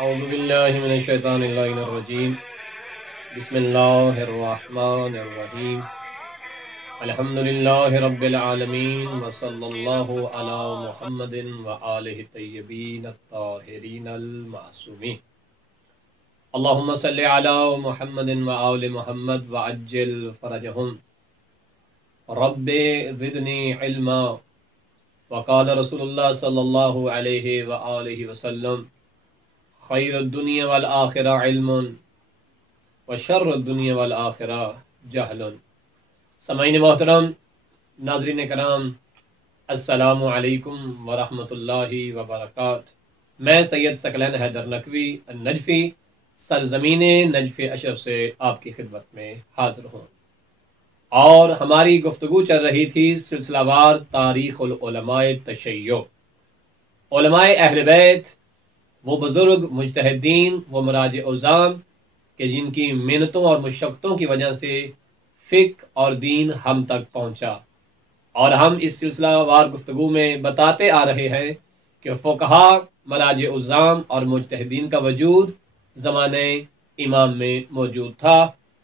اعوذ باللہ من الشیطان اللعین الرجیم بسم اللہ الرحمن الرحیم الحمدللہ رب العالمین وصلی اللہ علی محمد وآلہ الطیبین الطاہرین المعصومین اللہم صلی علی محمد وآل محمد وعجل فرجہم رب زدنی علما وقال رسول اللہ صلی اللہ علیہ وآلہ وسلم خیر الدنیا والآخرہ علم وشر الدنیا والآخرہ جہل۔ سامعین محترم، ناظرین کرام، السلام علیکم ورحمۃ اللہ وبرکاتہ۔ میں سید ثقلین حیدر نقوی نجفی سرزمین نجف اشرف سے آپ کی خدمت میں حاضر ہوں، اور ہماری گفتگو چل رہی تھی سلسلہ وار تاریخ العلماء تشیع، علماء اہل بیت، وہ بزرگ مجتہدین، وہ مراجع عظام کہ جن کی محنتوں اور مشقتوں کی وجہ سے فقہ اور دین ہم تک پہنچا، اور ہم اس سلسلہ وار گفتگو میں بتاتے آ رہے ہیں کہ فقہا، مراجع عظام اور مجتہدین کا وجود زمانہ امام میں موجود تھا،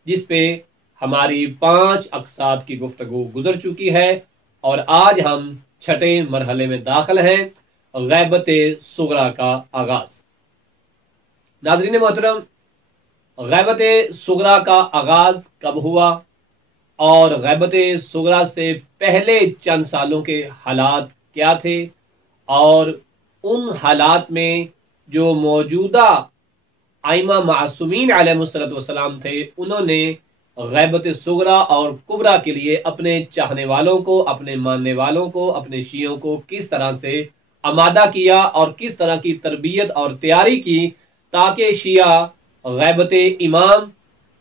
جس پہ ہماری 5 اقساط کی گفتگو گزر چکی ہے، اور آج ہم 6 مرحلے میں داخل ہیں، غیبت صغریٰ کا آغاز۔ ناظرین محترم، غیبت صغریٰ کا آغاز کب ہوا، اور غیبت صغریٰ سے پہلے چند سالوں کے حالات کیا تھے، اور ان حالات میں جو موجودہ ائمہ معصومین علیہ السلام تھے، انہوں نے غیبت صغریٰ اور کبریٰ کے لیے اپنے چاہنے والوں کو، اپنے ماننے والوں کو، اپنے شیعوں کو کس طرح سے آمادہ کیا اور کس طرح کی تربیت اور تیاری کی تاکہ شیعہ غیبت امام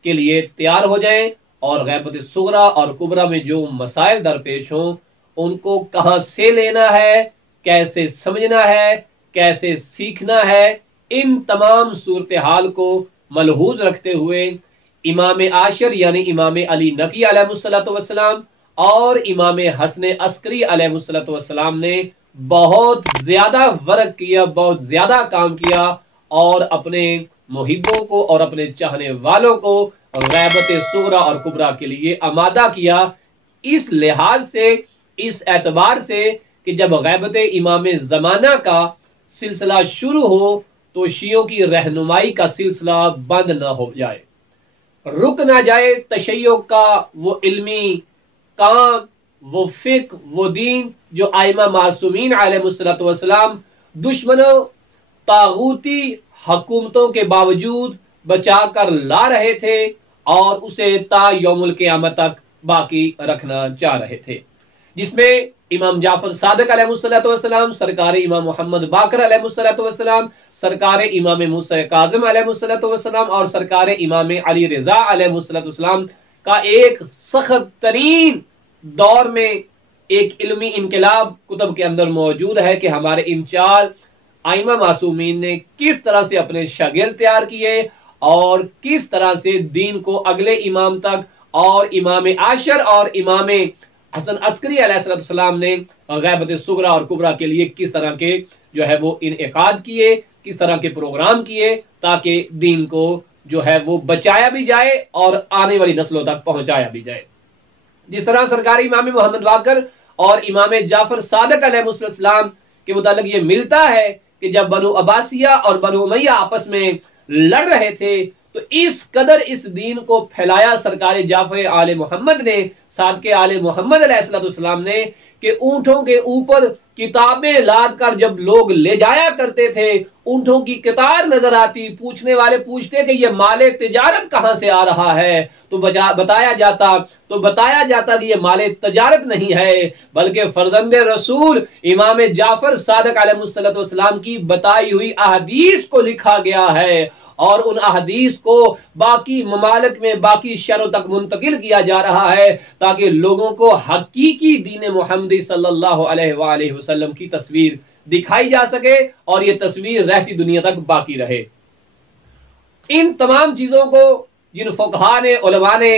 کے لیے تیار ہو جائیں، اور غیبت صغریٰ اور کبریٰ میں جو مسائل درپیش ہوں ان کو کہاں سے لینا ہے، کیسے سمجھنا ہے، کیسے سیکھنا ہے، ان تمام صورتحال کو ملحوظ رکھتے ہوئے امام عاشر یعنی امام علی نقی علیہ السلام اور امام حسن عسکری علیہ السلام نے بہت زیادہ ورک کیا، بہت زیادہ کام کیا، اور اپنے محبوں کو اور اپنے چاہنے والوں کو غیبت صغریٰ اور کبریٰ کے لیے آمادہ کیا، اس لحاظ سے، اس اعتبار سے کہ جب غیبت امام زمانہ کا سلسلہ شروع ہو تو شیعوں کی رہنمائی کا سلسلہ بند نہ ہو جائے، رک نہ جائے تشیع کا وہ علمی کام، وہ فقہ، وہ دین جو ائمہ معصومین علیہ السلام دشمنوں، طاغوتی حکومتوں کے باوجود بچا کر لا رہے تھے، اور اسے تا یوم القیامت تک باقی رکھنا چاہ رہے تھے، جس میں امام جعفر صادق علیہ السلام، سرکار امام محمد باقر علیہ السلام، سرکار امام موسیٰ کاظم علیہ السلام اور سرکار امام علی رضا علیہ السلام کا ایک سخت ترین دور میں ایک علمی انقلاب کتب کے اندر موجود ہے کہ ہمارے ان 4 ائمہ معصومین نے کس طرح سے اپنے شاگرد تیار کیے، اور کس طرح سے دین کو اگلے امام تک، اور امام عاشر اور امام حسن عسکری علیہ السلام نے غیبت صغریٰ اور کبریٰ کے لیے کس طرح کے جو ہے وہ انعقاد کیے، کس طرح کے پروگرام کیے تاکہ دین کو جو ہے وہ بچایا بھی جائے اور آنے والی نسلوں تک پہنچایا بھی جائے۔ جس طرح سرکار امام محمد باقر اور امام جعفر صادق علیہ السلام کے متعلق یہ ملتا ہے کہ جب بنو عباسیہ اور بنو امیہ آپس میں لڑ رہے تھے تو اس قدر اس دین کو پھیلایا سرکار جعفر آل محمد نے، صادق آل محمد علیہ السلام نے، کہ اونٹوں کے اوپر کتابیں لاد کر جب لوگ لے جایا کرتے تھے، اونٹوں کی قطار نظر آتی، پوچھنے والے پوچھتے کہ یہ مال تجارت کہاں سے آ رہا ہے، تو بتایا جاتا کہ یہ مال تجارت نہیں ہے بلکہ فرزند رسول امام جعفر صادق علیہ السلام کی بتائی ہوئی احادیث کو لکھا گیا ہے، اور ان احادیث کو باقی ممالک میں باقی شہروں تک منتقل کیا جا رہا ہے تاکہ لوگوں کو حقیقی دین محمدی صلی اللہ علیہ وآلہ وسلم کی تصویر دکھائی جا سکے، اور یہ تصویر رہتی دنیا تک باقی رہے۔ ان تمام چیزوں کو جن فقہا نے، علماء نے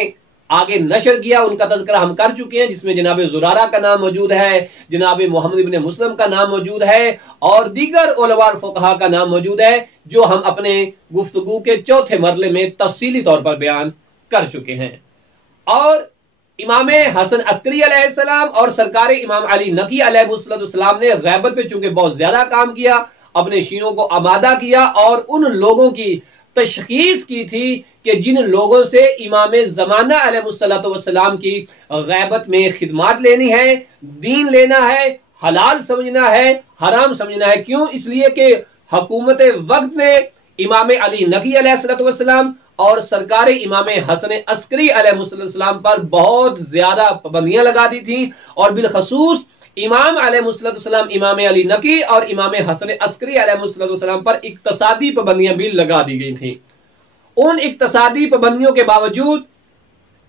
آگے نشر کیا، ان کا تذکرہ ہم کر چکے ہیں، جس میں جناب زرارہ کا نام موجود ہے، جناب محمد ابن مسلم کا نام موجود ہے، اور دیگر علماء فقہا کا نام موجود ہے، جو ہم اپنے گفتگو کے چوتھے مرحلے میں تفصیلی طور پر بیان کر چکے ہیں۔ اور امام حسن عسکری علیہ السلام اور سرکار امام علی نقی علیہ السلام نے غیبت پہ چونکہ بہت زیادہ کام کیا، اپنے شیعوں کو آمادہ کیا اور ان لوگوں کی تشخیص کی تھی کہ جن لوگوں سے امام زمانہ علیہ السلام کی غیبت میں خدمات لینی ہے، دین لینا ہے، حلال سمجھنا ہے، حرام سمجھنا ہے۔ کیوں؟ اس لیے کہ حکومت وقت نے امام علی نقی علیہ السلام اور سرکار امام حسن عسکری علیہ السلام پر بہت زیادہ پابندیاں لگا دی تھیں، اور بالخصوص امام علیہ السلام، امام علی نقی اور امام حسن عسکری علیہ السلام پر اقتصادی پابندیاں بھی لگا دی گئی تھیں۔ ان اقتصادی پابندیوں کے باوجود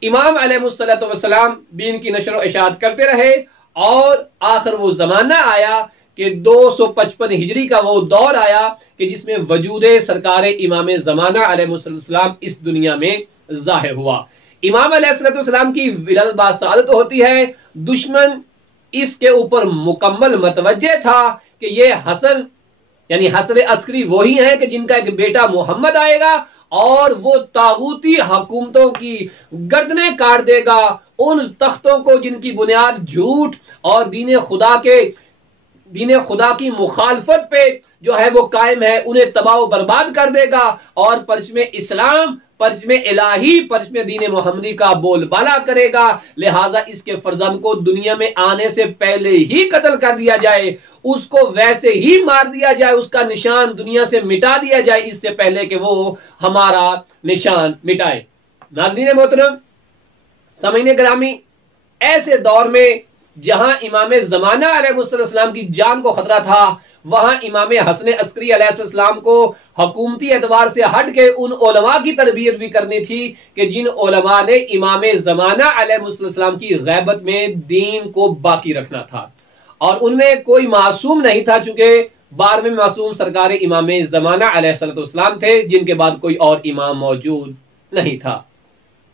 امام علیہ السلام دین کی نشر و اشاعت کرتے رہے، اور آخر وہ زمانہ آیا کہ 255 ہجری کا وہ دور آیا کہ جس میں وجود سرکار امام زمانہ علیہ السلام اس دنیا میں ظاہر ہوا۔ امام علیہ السلام کی ولادت باسعادت ہوتی ہے، دشمن اس کے اوپر مکمل متوجہ تھا کہ یہ حسن یعنی حسن عسکری وہی ہیں کہ جن کا ایک بیٹا محمد آئے گا اور وہ طاغوتی حکومتوں کی گردنیں کاٹ دے گا، ان تختوں کو جن کی بنیاد جھوٹ اور دین خدا کی مخالفت پہ جو ہے وہ قائم ہے، انہیں تباہ و برباد کر دے گا، اور پرچم اسلام، پرچم الہی، پرچم دین محمدی کا بول بالا کرے گا۔ لہٰذا اس کے فرزند کو دنیا میں آنے سے پہلے ہی قتل کر دیا جائے، اس کو ویسے ہی مار دیا جائے، اس کا نشان دنیا سے مٹا دیا جائے، اس سے پہلے کہ وہ ہمارا نشان مٹائے۔ ناظرین محترم، سامعین گرامی، ایسے دور میں جہاں امام زمانہ علیہ السلام کی جان کو خطرہ تھا، وہاں امام حسن عسکری علیہ السلام کو حکومتی اعتبار سے ہٹ کے ان علماء کی تربیت بھی کرنی تھی کہ جن علماء نے امام زمانہ علیہ السلام کی غیبت میں دین کو باقی رکھنا تھا، اور ان میں کوئی معصوم نہیں تھا، چونکہ 12ویں معصوم سرکار امام زمانہ علیہ السلام تھے، جن کے بعد کوئی اور امام موجود نہیں تھا۔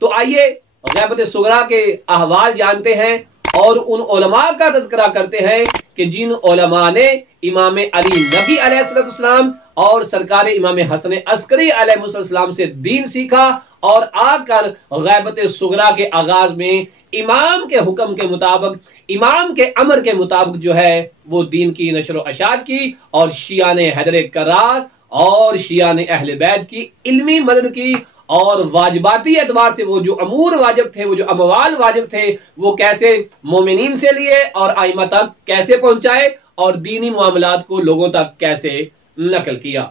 تو آئیے غیبت صغریٰ کے احوال جانتے ہیں اور ان علماء کا تذکرہ کرتے ہیں کہ جن علماء نے امام علی نقی علیہ السلام اور سرکار امام حسن عسکری علیہ السلام سے دین سیکھا، اور آ کر غیبت صغریٰ کے آغاز میں امام کے حکم کے مطابق، امام کے امر کے مطابق جو ہے وہ دین کی نشر و اشاعت کی، اور شیعہ نے حیدر کرار اور شیعہ نے اہل بیت کی علمی مدد کی، اور واجباتی اعتبار سے وہ جو امور واجب تھے، وہ جو اموال واجب تھے، وہ کیسے مومنین سے لیے اور ائمہ تک کیسے پہنچائے، اور دینی معاملات کو لوگوں تک کیسے نقل کیا۔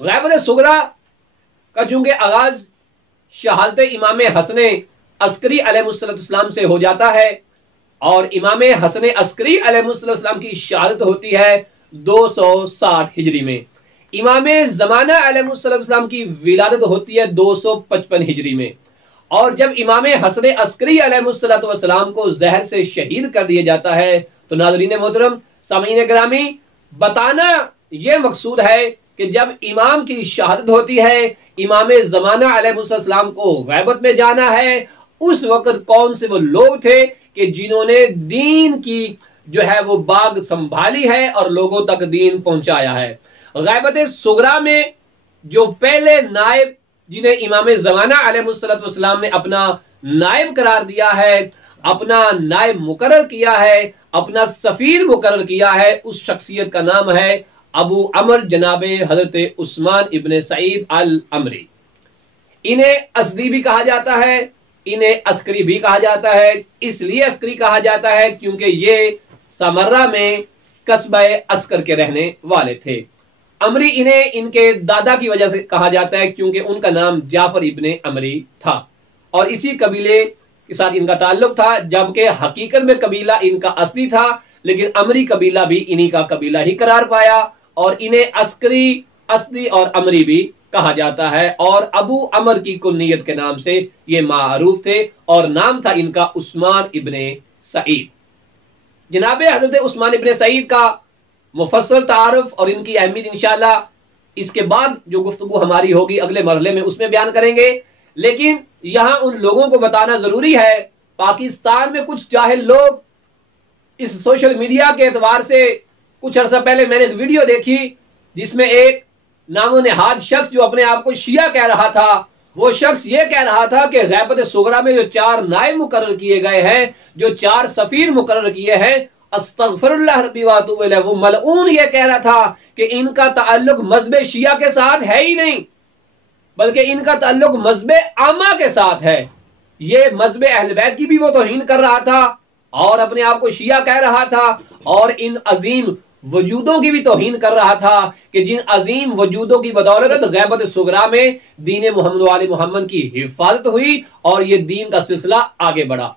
غیبت صغریٰ کا چونکہ آغاز شہادت امام حسن عسکری علیہ السلام سے ہو جاتا ہے، اور امام حسن عسکری علیہ السلام کی شہادت ہوتی ہے 260 ہجری میں۔ امام زمانہ علیہ السلام کی ولادت ہوتی ہے 255 ہجری میں، اور جب امام حسن عسکری علیہ السلام کو زہر سے شہید کر دیا جاتا ہے تو ناظرین محترم، سامعین گرامی، بتانا یہ مقصود ہے کہ جب امام کی شہادت ہوتی ہے، امام زمانہ علیہ السلام کو غیبت میں جانا ہے، اس وقت کون سے وہ لوگ تھے کہ جنہوں نے دین کی جو ہے وہ باغ سنبھالی ہے اور لوگوں تک دین پہنچایا ہے۔ غیبت صغریٰ میں جو پہلے نائب جنہیں امام زمانہ علیہ السلام نے اپنا نائب قرار دیا ہے، اپنا نائب مقرر کیا ہے، اپنا سفیر مقرر کیا ہے، اس شخصیت کا نام ہے ابو عمر جناب حضرت عثمان ابن سعید العمری۔ انہیں اسدی بھی کہا جاتا ہے، انہیں عسکری بھی کہا جاتا ہے۔ اس لیے عسکری کہا جاتا ہے کیونکہ یہ سامرہ میں قصبہ عسکر کے رہنے والے تھے۔ عمری انہیں ان کے دادا کی وجہ سے کہا جاتا ہے کیونکہ ان کا نام جعفر ابن عمری تھا، اور اسی قبیلے کے ساتھ ان کا تعلق تھا، جبکہ حقیقت میں قبیلہ ان کا اصلی تھا، لیکن عمری قبیلہ بھی انہی کا قبیلہ ہی قرار پایا، اور انہیں عسکری، اصلی اور عمری بھی کہا جاتا ہے، اور ابو عمر کی کنیت کے نام سے یہ معروف تھے، اور نام تھا ان کا عثمان ابن سعید۔ جناب حضرت عثمان ابن سعید کا مفصل تعارف اور ان کی اہمیت انشاءاللہ اس کے بعد جو گفتگو ہماری ہوگی اگلے مرحلے میں اس میں بیان کریں گے، لیکن یہاں ان لوگوں کو بتانا ضروری ہے، پاکستان میں کچھ جاہل لوگ اس سوشل میڈیا کے اعتبار سے، کچھ عرصہ پہلے میں نے ایک ویڈیو دیکھی جس میں ایک نام و نہاد شخص جو اپنے آپ کو شیعہ کہہ رہا تھا، وہ شخص یہ کہہ رہا تھا کہ غیبت صغریٰ میں جو 4 نائب مقرر کیے گئے ہیں، جو 4 سفیر مقرر کیے ہیں، استغفر اللہ ربی واتوب الیہ، وہ ملعون یہ کہہ رہا تھا کہ ان کا تعلق مذہب شیعہ کے ساتھ ہے ہی نہیں، بلکہ ان کا تعلق مذہب عامہ کے ساتھ ہے۔ یہ مذہب اہل بیت کی بھی وہ توہین کر رہا تھا اور اپنے آپ کو شیعہ کہہ رہا تھا، اور ان عظیم وجودوں کی بھی توہین کر رہا تھا کہ جن عظیم وجودوں کی بدولت غیبت صغریٰ میں دین محمد و آل محمد کی حفاظت ہوئی اور یہ دین کا سلسلہ آگے بڑھا۔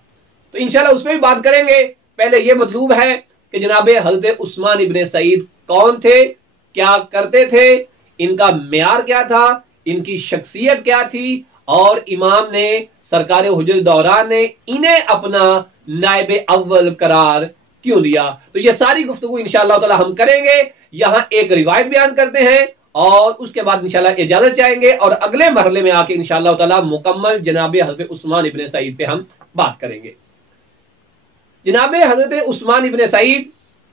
تو انشاءاللہ اس میں بھی بات کریں گے۔ پہلے یہ مطلوب ہے کہ جناب حضرت عثمان ابن سعید کون تھے، کیا کرتے تھے، ان کا معیار کیا تھا، ان کی شخصیت کیا تھی، اور امام نے سرکار حجت دوران نے انہیں اپنا نائب اول قرار کیوں دیا۔ تو یہ ساری گفتگو انشاءاللہ تعالی ہم کریں گے۔ یہاں ایک روایت بیان کرتے ہیں اور اس کے بعد انشاءاللہ اجازت چاہیں گے، اور اگلے مرحلے میں آ کے انشاءاللہ تعالی مکمل جناب حضرت عثمان ابن سعید پہ ہم بات کریں گے۔ جناب حضرت عثمان ابن سعید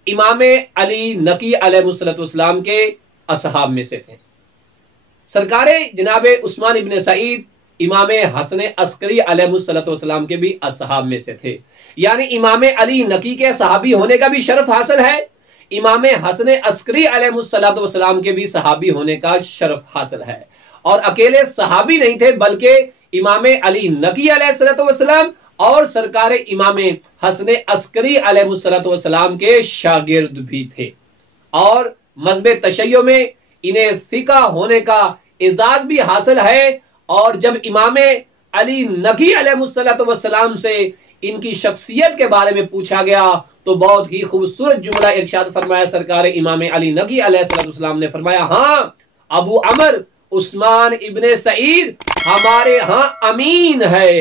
امام علی نقی علیہ السلام کے اصحاب میں سے تھے۔ سرکار جناب عثمان ابن سعید امام حسن عسکری علیہ السلام کے بھی اصحاب میں سے تھے، یعنی امام علی نقی کے صحابی ہونے کا بھی شرف حاصل ہے، امام حسن عسکری علیہ السلام کے بھی صحابی ہونے کا شرف حاصل ہے، اور اکیلے صحابی نہیں تھے بلکہ امام علی نقی علیہ السلام اور سرکار امام حسن عسکری علیہ السلام کے شاگرد بھی تھے، اور مذہب تشیع میں انہیں ثقہ ہونے کا اعزاز بھی حاصل ہے۔ اور جب امام علی نقی علیہ السلام سے ان کی شخصیت کے بارے میں پوچھا گیا تو بہت ہی خوبصورت جملہ ارشاد فرمایا سرکار امام علی نقی علیہ السلام نے، فرمایا ہاں ابو عمر عثمان ابن سعید ہمارے ہاں امین ہے،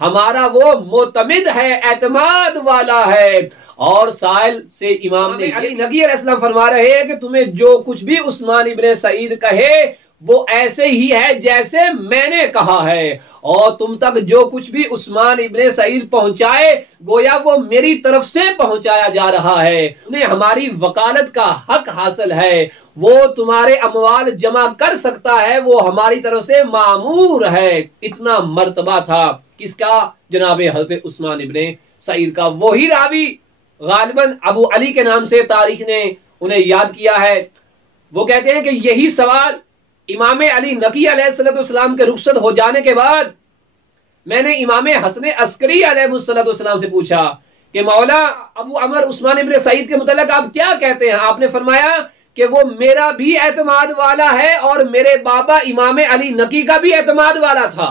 ہمارا وہ معتمد ہے، اعتماد والا ہے۔ اور سائل سے امام نے علی نقی علیہ السلام فرما رہے ہیں کہ تمہیں جو کچھ بھی عثمان ابن سعید کہے وہ ایسے ہی ہے جیسے میں نے کہا ہے، اور تم تک جو کچھ بھی عثمان ابن سعید پہنچائے گویا وہ میری طرف سے پہنچایا جا رہا ہے، انہیں ہماری وکالت کا حق حاصل ہے، وہ تمہارے اموال جمع کر سکتا ہے، وہ ہماری طرف سے مامور ہے۔ اتنا مرتبہ تھا کس کا؟ جناب حضرت عثمان ابن سعید کا۔ وہی راوی غالباً ابو علی کے نام سے تاریخ نے انہیں یاد کیا ہے، وہ کہتے ہیں کہ یہی سوال امام علی نقی علیہ السلام کے رخصت ہو جانے کے بعد میں نے امام حسن عسکری علیہ السلام سے پوچھا کہ مولا ابو عمر عثمان ابن سعید کے متعلق آپ کیا کہتے ہیں؟ آپ نے فرمایا کہ وہ میرا بھی اعتماد والا ہے اور میرے بابا امام علی نقی کا بھی اعتماد والا تھا،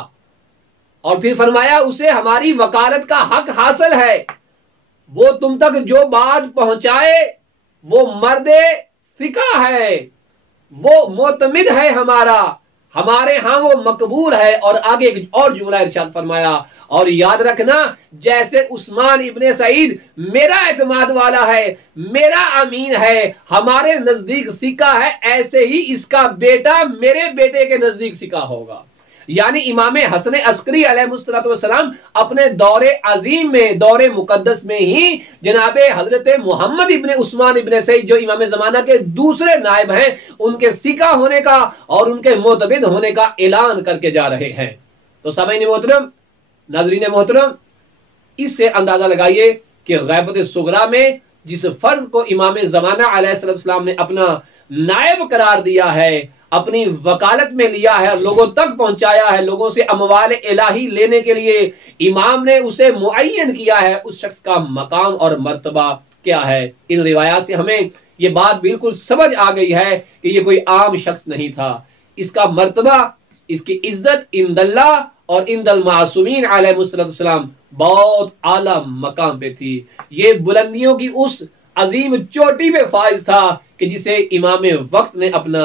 اور پھر فرمایا اسے ہماری وکالت کا حق حاصل ہے، وہ تم تک جو بات پہنچائے وہ مرد ثقہ ہے، وہ معتمد ہے، ہمارے ہاں وہ مقبول ہے۔ اور آگے ایک اور جملہ ارشاد فرمایا، اور یاد رکھنا جیسے عثمان ابن سعید میرا اعتماد والا ہے، میرا امین ہے، ہمارے نزدیک ثقہ ہے، ایسے ہی اس کا بیٹا میرے بیٹے کے نزدیک ثقہ ہوگا۔ یعنی امام حسن عسکری علیہ السلام اپنے دور عظیم میں، دور مقدس میں ہی جناب حضرت محمد ابن عثمان ابن سعید جو امام زمانہ کے دوسرے نائب ہیں ان کے ثقہ ہونے کا اور ان کے معتمد ہونے کا اعلان کر کے جا رہے ہیں۔ تو سامعین محترم، ناظرین محترم، اس سے اندازہ لگائیے کہ غیبت صغریٰ میں جس فرد کو امام زمانہ علیہ السلام نے اپنا نائب قرار دیا ہے، اپنی وکالت میں لیا ہے، لوگوں تک پہنچایا ہے، لوگوں سے اموال الہی لینے کے لیے امام نے اسے معین کیا ہے، اس شخص کا مقام اور مرتبہ کیا ہے۔ ان روایات سے ہمیں یہ بات بالکل سمجھ آ گئی ہے کہ یہ کوئی عام شخص نہیں تھا، اس کا مرتبہ، اس کی عزت عند اللہ اور عند المعصومین علیہ السلام بہت اعلیٰ مقام پہ تھی۔ یہ بلندیوں کی اس عظیم چوٹی پہ فائز تھا کہ جسے امام وقت نے اپنا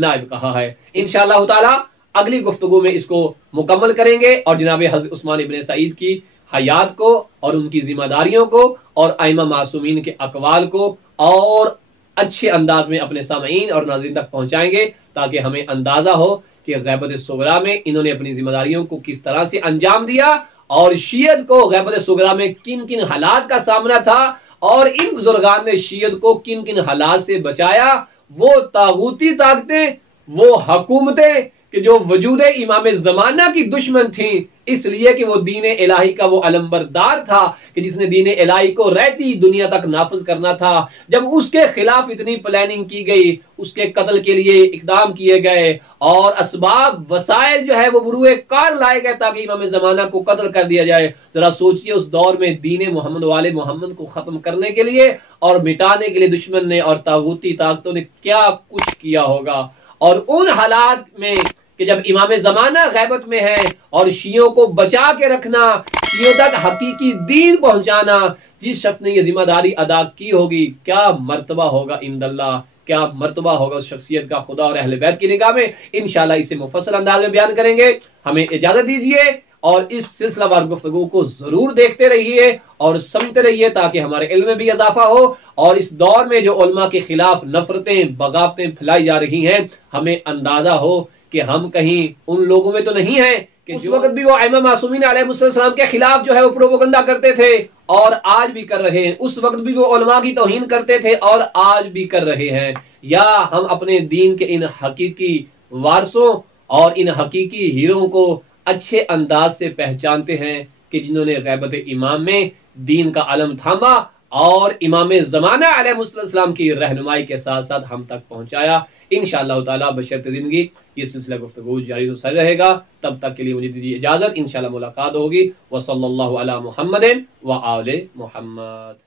نائب کہا ہے۔ انشاءاللہ تعالی اگلی گفتگو میں اس کو مکمل کریں گے اور جناب حضرت عثمان ابن سعید کی حیات کو اور ان کی ذمہ داریوں کو اور ائمہ معصومین کے اقوال کو اور اچھے انداز میں اپنے سامعین اور ناظرین تک پہنچائیں گے تاکہ ہمیں اندازہ ہو کہ غیبت صغریٰ میں انہوں نے اپنی ذمہ داریوں کو کس طرح سے انجام دیا اور شیعت کو غیبت صغریٰ میں کن کن حالات کا سامنا تھا اور ان بزرگان نے شیعت کو کن کن حالات سے بچایا۔ وہ طاغوتی طاقتیں، وہ حکومتیں کہ جو وجود امام زمانہ کی دشمن تھیں، اس لیے کہ وہ دین الہی کا وہ علمبردار تھا کہ جس نے دین الہی کو رہتی دنیا تک نافذ کرنا تھا، جب اس کے خلاف اتنی پلاننگ کی گئی، اس کے قتل کے لیے اقدام کیے گئے اور اسباب وسائل جو ہے وہ بروئے کار لائے گئے تاکہ امام زمانہ کو قتل کر دیا جائے۔ ذرا سوچئے اس دور میں دین محمد والے محمد کو ختم کرنے کے لیے اور مٹانے کے لیے دشمن نے اور طاغوتی طاقتوں نے کیا کچھ کیا ہوگا۔ اور ان حالات میں کہ جب امام زمانہ غیبت میں ہے اور شیعوں کو بچا کے رکھنا، شیعوں تک حقیقی دین پہنچانا، جس شخص نے یہ ذمہ داری ادا کی ہوگی، کیا مرتبہ ہوگا عند اللہ، کیا مرتبہ ہوگا اس شخصیت کا خدا اور اہل بیت کی نگاہ میں۔ انشاءاللہ اسے مفصل انداز میں بیان کریں گے۔ ہمیں اجازت دیجیے اور اس سلسلہ وار گفتگو کو ضرور دیکھتے رہیے اور سمجھتے رہیے تاکہ ہمارے علم میں بھی اضافہ ہو، اور اس دور میں جو علماء کے خلاف نفرتیں بغاوتیں پھیلائی جا رہی ہیں، ہمیں اندازہ ہو کہ ہم کہیں ان لوگوں میں تو نہیں ہیں کہ اس وقت بھی وہ ائمہ معصومین علیہ السلام کے خلاف جو ہے وہ پروپیگنڈا کرتے تھے اور آج بھی کر رہے ہیں، اس وقت بھی وہ علماء کی توہین کرتے تھے اور آج بھی کر رہے ہیں، یا ہم اپنے دین کے ان حقیقی وارثوں اور ان حقیقی ہیروں کو اچھے انداز سے پہچانتے ہیں کہ جنہوں نے غیبت امام میں دین کا علم تھاما اور امام زمانہ علیہ السلام کی رہنمائی کے ساتھ ساتھ ہم تک پہنچایا۔ انشاءاللہ تعالی بشرط زندگی یہ سلسلہ گفتگو جاری و ساری رہے گا۔ تب تک کے لیے مجھے دیجیے اجازت، انشاءاللہ ملاقات ہوگی۔ وصلی اللہ علی محمد و آل محمد۔